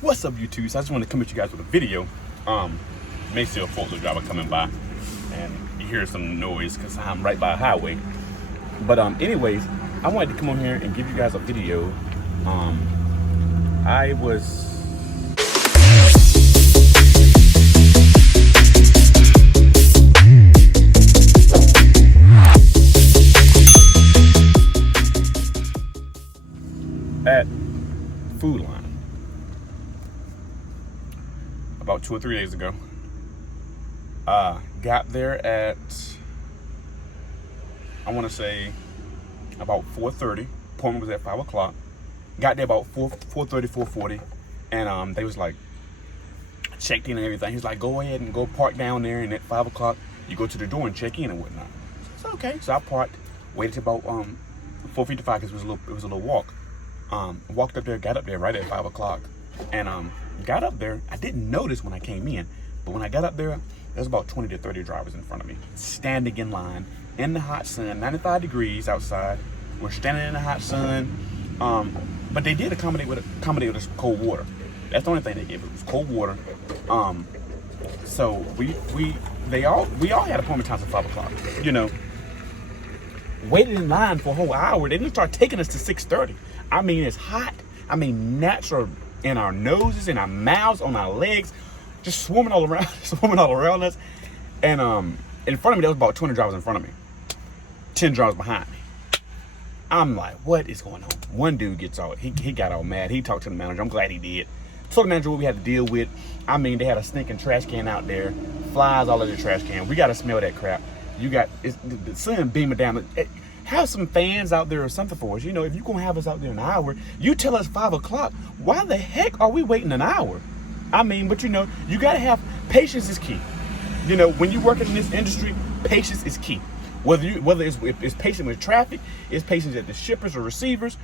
What's up, YouTube? So I just want to come at you guys with a video. May see a forklift driver coming by, and you hear some noise because I'm right by a highway. But anyways, I wanted to come on here and give you guys a video. I was at Food Line about 2 or 3 days ago. Got there at, I want to say, about 4:30. Appointment was at 5 o'clock. Got there about 4:30, 4:40, and they was like, checked in and everything. He's like, go ahead and go park down there, and at 5 o'clock you go to the door and check in and whatnot. So okay, so I parked, waited till about 4:55 because it was a little walk. Walked up there, got up there right at 5 o'clock, and got up there. I didn't notice when I came in, but when I got up there, there was about 20 to 30 drivers in front of me, standing in line in the hot sun, 95 degrees outside. We're standing in the hot sun, but they did accommodate with us cold water. That's the only thing they gave us, was cold water. So we all had appointment times at 5 o'clock. You know, waited in line for a whole hour. They didn't start taking us to 6:30. I mean, it's hot. I mean, natural in our noses, in our mouths, on our legs, just swarming all around, us. And in front of me, there was about 20 drivers in front of me, 10 drivers behind me. I'm like, what is going on? One dude gets out. He got all mad. He talked to the manager. I'm glad he did. Told the manager what we had to deal with. I mean, they had a stinking trash can out there, flies all over the trash can. We got to smell that crap. The sun beaming down. Have some fans out there or something for us. You know, if you're going to have us out there an hour, you tell us 5 o'clock. Why the heck are we waiting an hour? I mean, but you know, you got to have, patience is key. You know, when you're working in this industry, patience is key. Whether it's patience with traffic, it's patience at the shippers or receivers,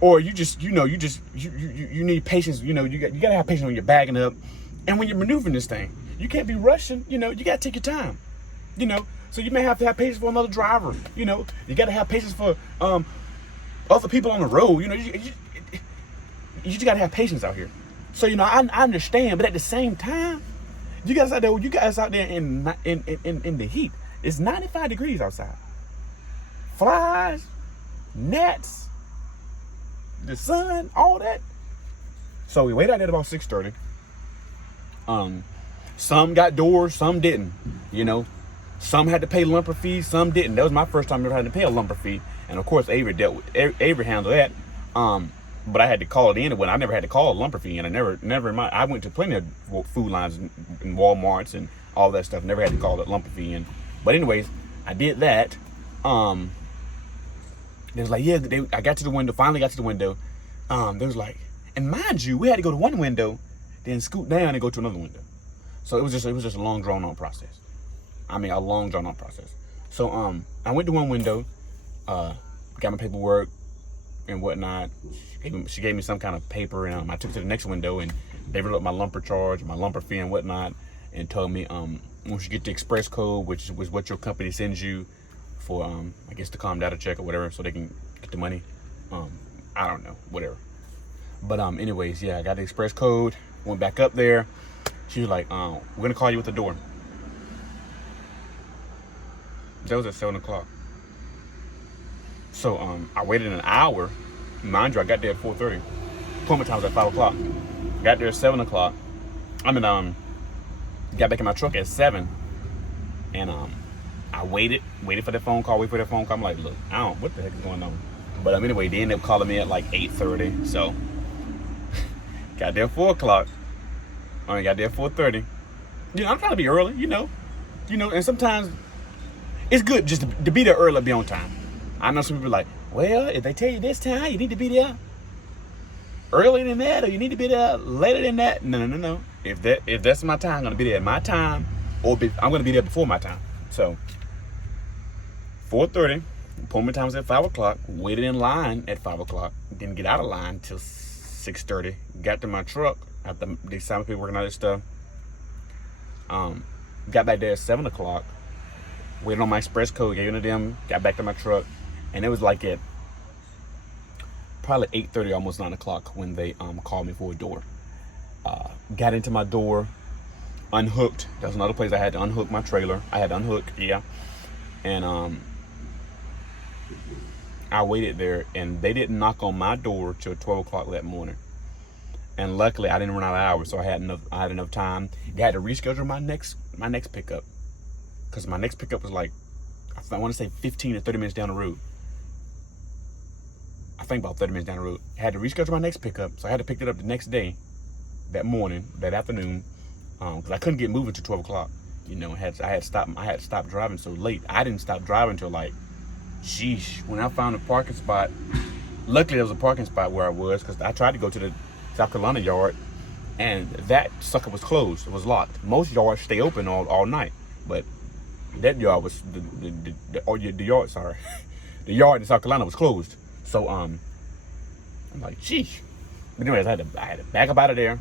or you need patience. You know, you got to have patience when you're bagging up, and when you're maneuvering this thing, you can't be rushing. You know, you got to take your time. You know, so you may have to have patience for another driver. You know, you got to have patience for other people on the road. You know, you just got to have patience out here. So you know, I understand, but at the same time, you guys out there in the heat. It's 95 degrees outside. Flies, gnats, the sun, all that. So we waited out there about 6:30. Some got doors, some didn't. You know, some had to pay lumper fees, some didn't. That was my first time ever having to pay a lumper fee, and of course Averitt handled that. But I had to call it in. When I never had to call a lumper fee, and I went to plenty of food lines and Walmarts and all that stuff. Never had to call it lumper fee in. But anyways, I did that. They was like, yeah. I got to the window. Finally got to the window. They was like, and mind you, we had to go to one window, then scoot down and go to another window. So it was just a long drawn out process. I mean, a long drawn out process. So I went to one window, got my paperwork and whatnot. She gave me some kind of paper, and I took it to the next window, and they wrote up my lumper charge, my lumper fee, and whatnot, and told me once you get the express code, which was what your company sends you for I guess the comm data check or whatever, so they can get the money. I don't know, whatever. But anyways, yeah, I got the express code. Went back up there. She was like, we're gonna call you at the door. That was at 7 o'clock. So I waited an hour. Mind you, I got there at 4:30. Appointment time was at 5 o'clock. Got there at 7 o'clock. Got back in my truck at 7, and I waited for that phone call. I'm like, look, what the heck is going on? But anyway, they ended up calling me at like 8:30. So got there at 4 o'clock. I got there at 4:30. You know, I'm trying to be early. You know, and sometimes it's good just to be there early, be on time. I know some people are like, well, if they tell you this time, you need to be there earlier than that, or you need to be there later than that. No. If that's my time, I'm gonna be there at my time, or I'm gonna be there before my time. So 4:30, appointment time was at 5 o'clock. Waited in line at 5 o'clock. Didn't get out of line till 6:30. Got to my truck after they signed people working on this stuff. Got back there at 7 o'clock. Waited on my express code, gave it to them. Got back to my truck, and it was like at probably 8:30, almost 9 o'clock when they called me for a door. Got into my door, unhooked. That was another place I had to unhook my trailer. I had to unhook, yeah. And I waited there, and they didn't knock on my door till 12 o'clock that morning. And luckily, I didn't run out of hours, so I had enough time. They had to reschedule my next pickup, because my next pickup was like, I want to say 15 to 30 minutes down the road. I think about 30 minutes down the road. I had to reschedule my next pickup, so I had to pick it up the next day, that morning, that afternoon, because I couldn't get moving till 12 o'clock. You know, I had stopped driving so late. I didn't stop driving till like, sheesh, when I found a parking spot. Luckily, there was a parking spot where I was, because I tried to go to the South Carolina yard, and that sucker was closed. It was locked. Most yards stay open all night, but that yard was the yard. Sorry, the yard in South Carolina was closed. So I'm like, sheesh. But anyways, I had to back up out of there.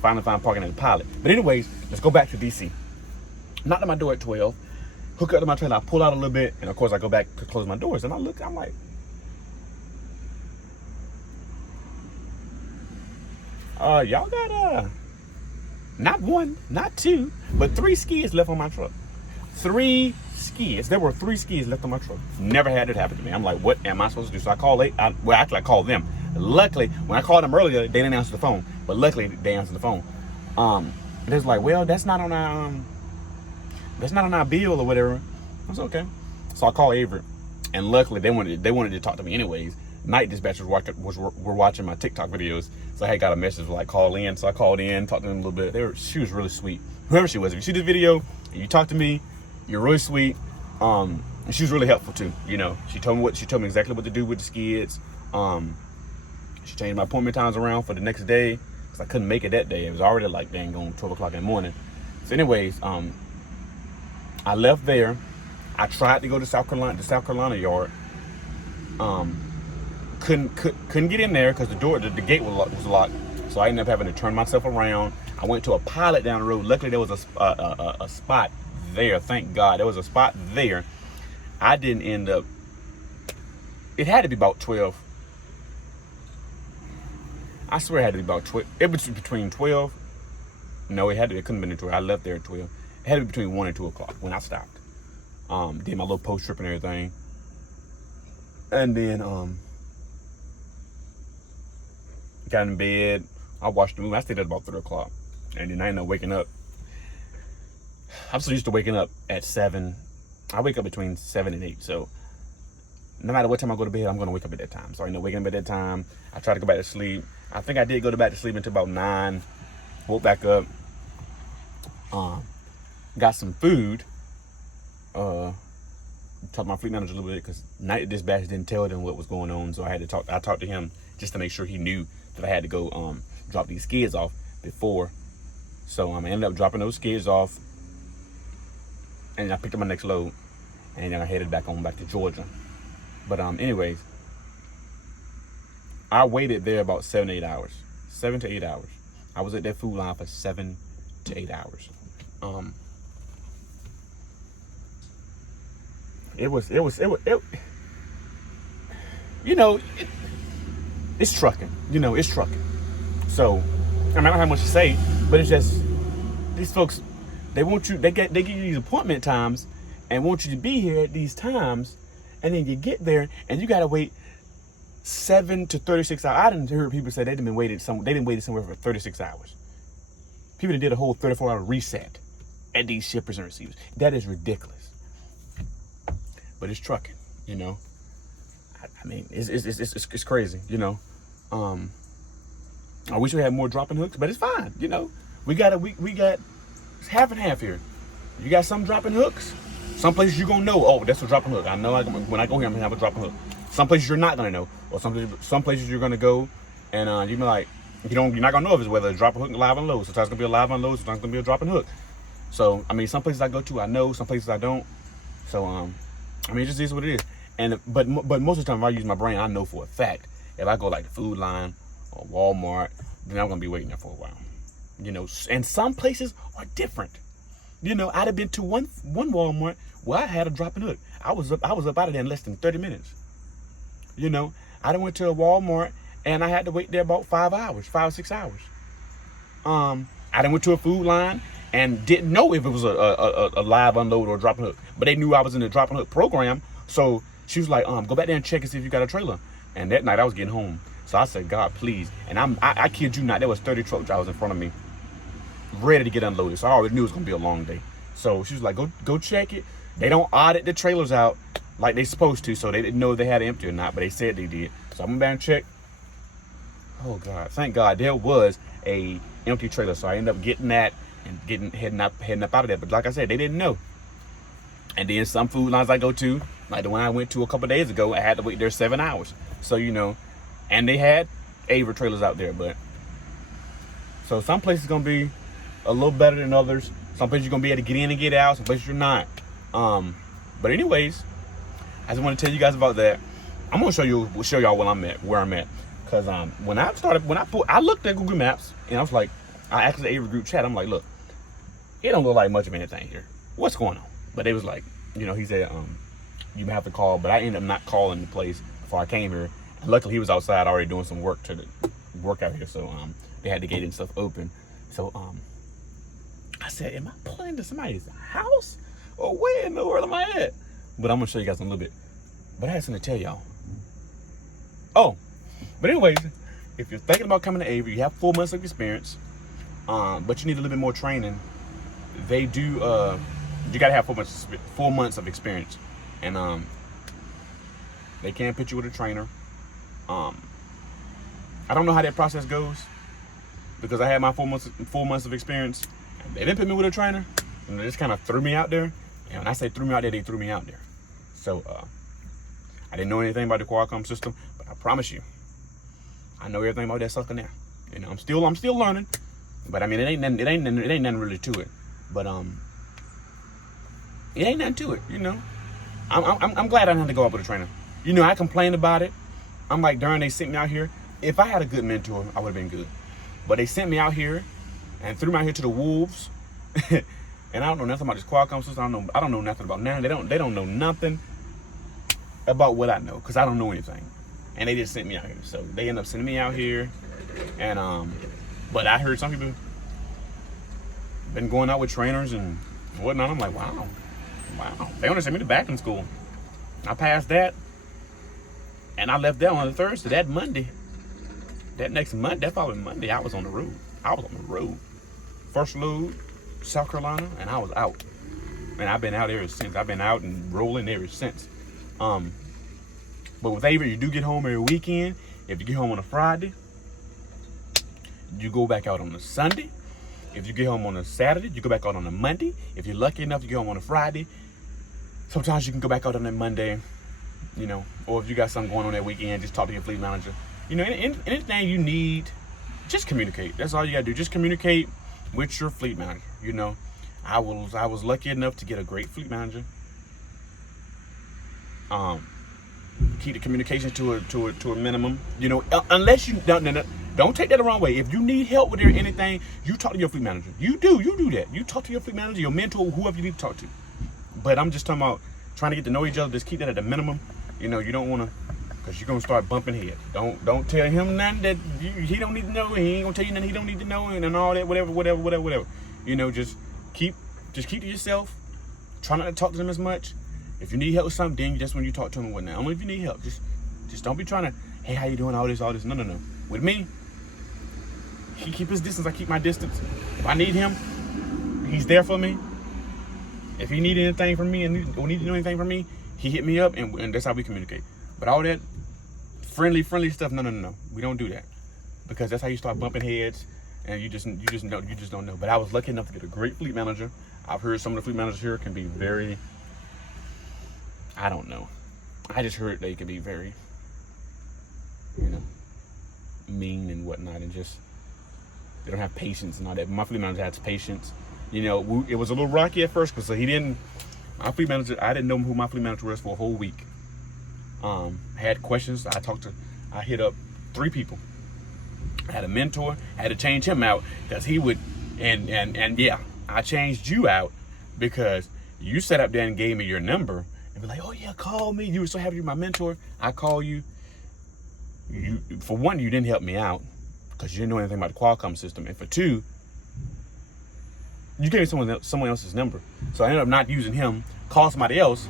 Finally find parking at the Pilot. But anyways, let's go back to DC. Knocked on my door at 12. Hook up to my trailer. I pull out a little bit, and of course I go back to close my doors. And I look. I'm like, y'all got not one, not two, but 3 skids left on my truck. 3 skids. There were 3 skids left on my truck. Never had it happen to me. I'm like, what am I supposed to do? So I called I called them. Luckily, when I called them earlier, they didn't answer the phone. But luckily, they answered the phone. They was like, well, that's not on our bill or whatever. I was okay. So I called Averitt, and luckily they wanted to talk to me anyways. Night dispatchers were watching my TikTok videos, so I had got a message like, call in. So I called in, talked to them a little bit. She was really sweet. Whoever she was, if you see this video and you talk to me, you're really sweet. And she was really helpful too. You know, she told me exactly what to do with the skids. She changed my appointment times around for the next day, because I couldn't make it that day. It was already like dang on 12 o'clock in the morning. So anyways, I left there. I tried to go to the South Carolina yard. Couldn't get in there because the gate was locked. So I ended up having to turn myself around. I went to a Pilot down the road. Luckily, there was a spot there. Thank God, there was a spot there. I didn't end up. It had to be about 12. I swear it had to be about 12. It was between 12. No, it couldn't have been 12. I left there at 12. It had to be between 1 and 2 o'clock when I stopped. Did my little post trip and everything. And then got in bed. I watched the movie. I stayed at about 3 o'clock. And then I ended up waking up. I'm so used to waking up at 7. I wake up between 7 and 8. So no matter what time I go to bed, I'm going to wake up at that time. So I end up waking up at that time. I try to go back to sleep. I think I did go back to sleep until about 9. Woke back up. Got some food. Talked to my fleet manager a little bit, because night dispatch didn't tell them what was going on. So I talked to him just to make sure he knew that I had to go drop these skids off before. So I ended up dropping those skids off, and I picked up my next load, and then I headed back to Georgia. But anyways, I waited there about 7 to 8 hours. 7 to 8 hours. I was at that food line for 7 to 8 hours. It was you know, it's trucking. You know, it's trucking. So I don't have much to say, but it's just these folks, they give you these appointment times and want you to be here at these times, and then you get there and you gotta wait 7 to 36 hours. I didn't hear people say they didn't wait somewhere for 36 hours. People that did a whole 34-hour reset at these shippers and receivers. That is ridiculous. But it's trucking, you know. I mean, it's crazy, you know. I wish we had more dropping hooks, but it's fine, you know. We got it's half and half here. You got some dropping hooks. Some places you're gonna know, oh, that's a dropping hook. I know when I go here, I'm gonna have a dropping hook. Some places you're not gonna know, or some places you're gonna go, and you're like, you're not gonna know if it's whether it's dropping hook, live and low. Sometimes it's gonna be a live and low. Sometimes it's gonna be a dropping hook. So I mean, some places I go to, I know. Some places I don't. So I mean, it just is what it is. But most of the time, if I use my brain, I know for a fact if I go like the Food Line or Walmart, then I'm gonna be waiting there for a while. You know, and some places are different. You know, I'd have been to one Walmart where I had a dropping hook. I was up out of there in less than 30 minutes. You know, I done went to a Walmart and I had to wait there about 5 hours, 6 hours. I done went to a Food Line and didn't know if it was a live unload or a drop and hook, but they knew I was in the drop and hook program. So she was like, go back there and check and see if you got a trailer. And that night I was getting home. So I said, God, please. And I kid you not, there was 30 truck drivers in front of me ready to get unloaded. So I already knew it was going to be a long day. So she was like, go check it. They don't audit the trailers out like they supposed to. So they didn't know if they had it empty or not, but they said they did. So I went back and checked. Oh, God. Thank God there was a empty trailer. So I ended up getting that and heading up out of there. But like I said, they didn't know. And then some Food Lines I go to, like the one I went to a couple days ago, I had to wait there 7 hours. So, and they had Averitt trailers out there, but so some places gonna be a little better than others. Some places you're gonna be able to get in and get out. Some places you're not. But anyways, I just want to tell you guys about that. I'm gonna show y'all where I'm at. Cause I looked at Google Maps and I was like, I asked the Averitt group chat. I'm like, look, it don't look like much of anything here. What's going on? But they was like, he said, you have to call. But I ended up not calling the place before I came here. And luckily, he was outside already doing some work out here. So they had the gate and stuff open. So I said, am I pulling into somebody's house? Or where in the world am I at? But I'm gonna show you guys in a little bit. But I had something to tell y'all. Oh, but anyways, if you're thinking about coming to Averitt, you have 4 months of experience, but you need a little bit more training. They do. You gotta have 4 months of experience, and they can put you with a trainer. I don't know how that process goes because I had my 4 months of experience. And they didn't put me with a trainer, and they just kind of threw me out there. And when I say threw me out there, they threw me out there. So I didn't know anything about the Qualcomm system, but I promise you, I know everything about that sucker now. I'm still learning, but I mean it ain't nothing really to it. But it ain't nothing to it, I'm glad I didn't have to go up with a trainer. I complained about it. I'm like, darn, they sent me out here. If I had a good mentor, I would have been good. But they sent me out here and threw me out here to the wolves. And I don't know nothing about this Qualcomm system. I don't know nothing about now. They don't know nothing about what I know because I don't know anything. And they just sent me out here. So they end up sending me out here. And but I heard some people been going out with trainers and whatnot. I'm like, wow. They only sent me to vacuum school. I passed that. And I left there on the Thursday. That Monday. That next Monday, that following Monday, I was on the road. First load, South Carolina, and I was out. And I've been out ever since. I've been out and rolling ever since. But with Averitt, you do get home every weekend. If you get home on a Friday, you go back out on a Sunday. If you get home on a Saturday, you go back out on a Monday. If you're lucky enough to get home on a Friday, sometimes you can go back out on a Monday, or if you got something going on that weekend, just talk to your fleet manager. Anything you need, just communicate. That's all you gotta do. Just communicate with your fleet manager. I was lucky enough to get a great fleet manager. Keep the communication to a minimum. Unless you don't take that the wrong way. If you need help with anything, you talk to your fleet manager. You do that. You talk to your fleet manager, your mentor, whoever you need to talk to. But I'm just talking about trying to get to know each other. Just keep that at the minimum. You don't want to, because you're gonna start bumping heads. Don't tell him nothing that he don't need to know. He ain't gonna tell you nothing he don't need to know, and all that, whatever. Just keep to yourself. Try not to talk to them as much. If you need help with something, then that's when you talk to them and whatnot. Only if you need help. Just don't be trying to, hey, how you doing? All this. No. With me, he keep his distance. I keep my distance. If I need him, he's there for me. If he need anything from me or need to know anything from me, he hit me up, and that's how we communicate. But all that friendly stuff, no. We don't do that, because that's how you start bumping heads, and you just don't know. But I was lucky enough to get a great fleet manager. I've heard some of the fleet managers here can be very, I don't know. I just heard they can be very, mean and whatnot, and just they don't have patience and all that. But my fleet manager has patience. It was a little rocky at first because I didn't know who my fleet manager was for a whole week. Had questions. I hit up 3 people. I had a mentor. I had to change him out because he would, and yeah, I changed you out because you sat up there and gave me your number and be like, oh yeah, call me. You were so happy you're my mentor. I call you. for one, you didn't help me out because you didn't know anything about the Qualcomm system, and for two, you gave me someone else's number. So I ended up not using him, called somebody else,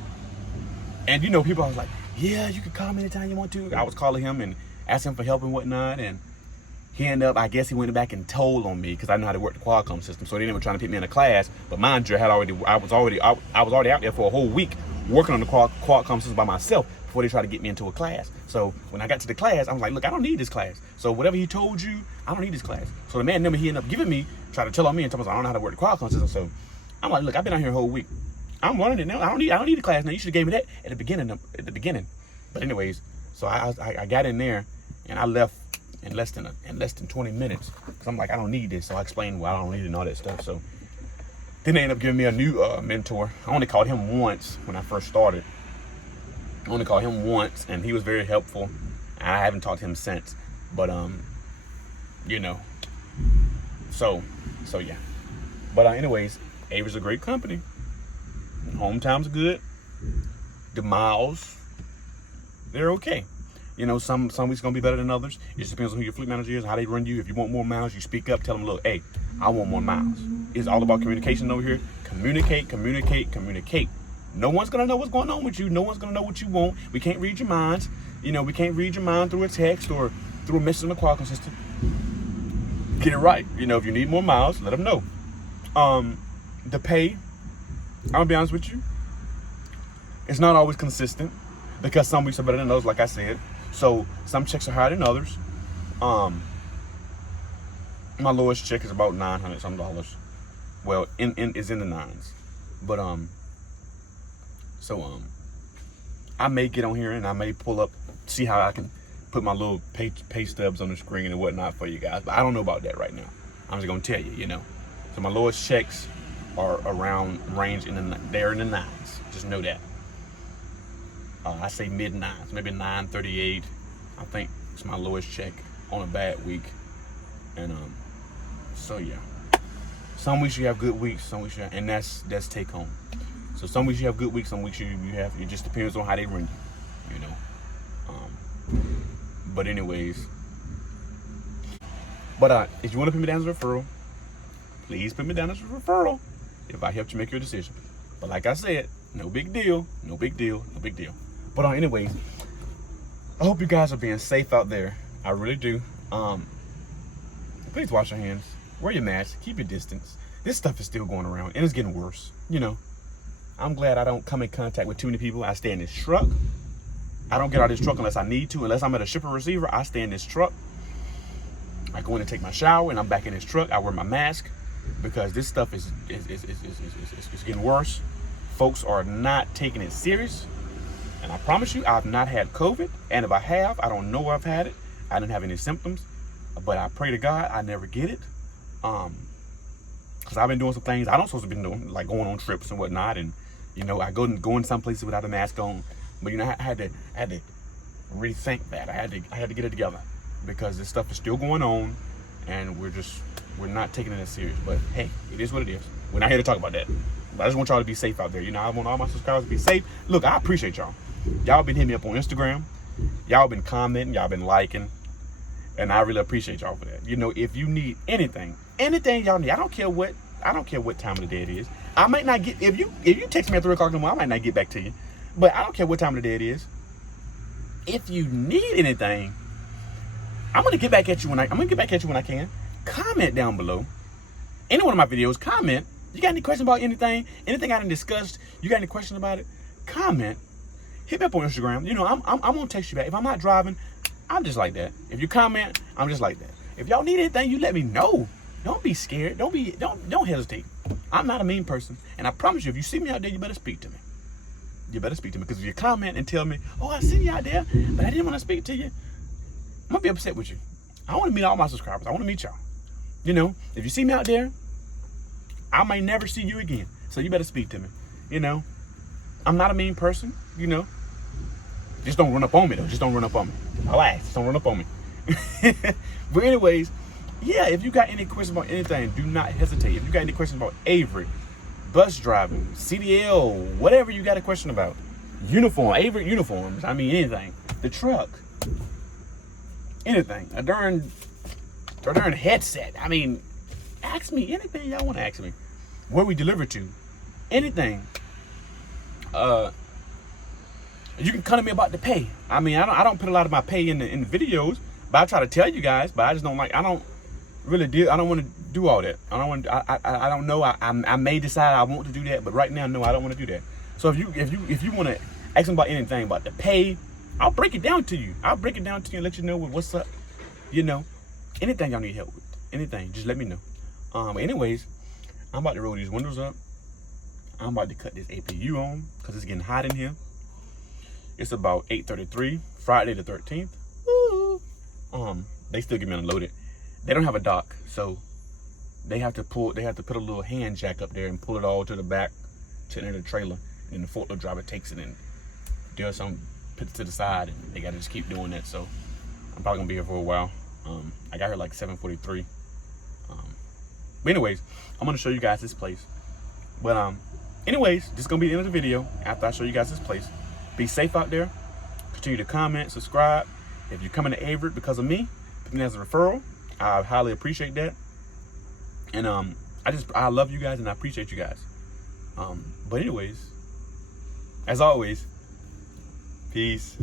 and people, I was like, yeah, you can call me anytime you want to. I was calling him and asking him for help and whatnot, and he ended up, I guess he went back and told on me because I know how to work the Qualcomm system. So they ended up trying to put me in a class, but mind you, I was already out there for a whole week working on the Qualcomm system by myself before they tried to get me into a class. So when I got to the class, I was like, look, I don't need this class. So whatever he told you, I don't need this class. So the man number he ended up giving me tried to tell on me and told me I don't know how to work the Qualcomm system. So I'm like, look, I've been out here a whole week. I'm learning it now. I don't need a class now. You should have gave me that at the beginning. But anyways, so I got in there and I left in less than 20 minutes because I'm like, I don't need this. So I explained why I don't need it and all that stuff. So then they ended up giving me a new mentor. I only called him once when I first started. And he was very helpful. And I haven't talked to him since. But so yeah. But anyways, Averitt's a great company. Hometime's good. The miles, they're okay. Some weeks gonna be better than others. It just depends on who your fleet manager is, how they run you. If you want more miles, you speak up, tell them, look, hey, I want more miles. It's all about communication over here. Communicate. No one's gonna know what's going on with you. No one's gonna know what you want. We can't read your minds. We can't read your mind through a text or through a message on the Qualcomm system. Get it right. If you need more miles, let them know. The pay, I'm gonna be honest with you, it's not always consistent because some weeks are better than others, like I said. So some checks are higher than others. My lowest check is about $900 some. Well, is in the nines, but I may get on here and I may pull up, see how I can put my little pay stubs on the screen and whatnot for you guys. But I don't know about that right now. I'm just gonna tell you, So my lowest checks are they're in the nines. Just know that. I say mid nines, maybe 938. I think it's my lowest check on a bad week. And so yeah. Some weeks you have good weeks, some weeks and that's take home. So some weeks you have good weeks, some weeks you have, it just depends on how they run you, But anyways, if you want to put me down as a referral, please put me down as a referral if I helped you make your decision. But like I said, no big deal. But anyways, I hope you guys are being safe out there. I really do. Please wash your hands, wear your mask, keep your distance. This stuff is still going around and it's getting worse. I'm glad I don't come in contact with too many people. I stay in this truck. I don't get out of this truck unless I need to. Unless I'm at a shipper receiver, I stay in this truck. I go in and take my shower and I'm back in this truck. I wear my mask because this stuff is getting worse. Folks are not taking it serious. And I promise you, I've not had COVID. And if I have, I don't know I've had it. I didn't have any symptoms. But I pray to God I never get it. Because I've been doing some things I don't supposed to be doing, like going on trips and whatnot. And, I go in some places without a mask on. But, I had to rethink that. I had to get it together. Because this stuff is still going on. And we're not taking it as serious. But, hey, it is what it is. We're not here to talk about that. But I just want y'all to be safe out there. I want all my subscribers to be safe. Look, I appreciate y'all. Y'all been hitting me up on Instagram. Y'all been commenting. Y'all been liking. And I really appreciate y'all for that. If you need anything y'all need, I don't care what time of the day it is. I might not get, if you text me at 3 o'clock in the morning, I might not get back to you. But I don't care what time of the day it is. If you need anything, I'm gonna get back at you when I can. Comment down below. Any one of my videos, comment. You got any questions about anything I done discussed? You got any questions about it? Comment. Hit me up on Instagram. I'm gonna text you back. If I'm not driving, I'm just like that. If you comment, I'm just like that. If y'all need anything, you let me know. Don't be scared. Don't hesitate. I'm not a mean person. And I promise you, if you see me out there, you better speak to me. Because if you comment and tell me, oh, I see you out there, but I didn't want to speak to you, I'm gonna be upset with you. I want to meet all my subscribers. I want to meet y'all. If you see me out there, I might never see you again. So you better speak to me. I'm not a mean person, Just don't run up on me, though. Just don't run up on me. Relax. Just don't run up on me. But anyways, yeah, if you got any questions about anything, do not hesitate. If you got any questions about Averitt, bus driving, CDL, whatever you got a question about, Averitt uniforms, anything, the truck, anything. A darn headset. I mean, ask me anything y'all want to ask me. Where we deliver to, anything. You can come to me about the pay. I mean, I don't put a lot of my pay in the videos, but I try to tell you guys. But I just don't like. I don't really do. I don't want to do all that. I don't want. I don't know. I may decide I want to do that, but right now, no, I don't want to do that. So if you want to ask me about anything about the pay, I'll break it down to you. I'll break it down to you and let you know what's up. You know, anything y'all need help with, anything, just let me know. Anyways, I'm about to roll these windows up. I'm about to cut this APU on because it's getting hot in here. It's about 8:33, Friday the 13th. Woo. They still get me unloaded. They don't have a dock, so they have to put a little hand jack up there and pull it all to the back to enter the trailer. And the forklift driver takes it and does some, puts it to the side, and they gotta just keep doing that. So I'm probably gonna be here for a while. I got here like 7:43. But anyways, I'm gonna show you guys this place. But anyways, this is gonna be the end of the video after I show you guys this place. Be safe out there. Continue to comment, subscribe. If you're coming to Averitt because of me, put me as a referral. I highly appreciate that. And I love you guys and I appreciate you guys. But anyways, as always, peace.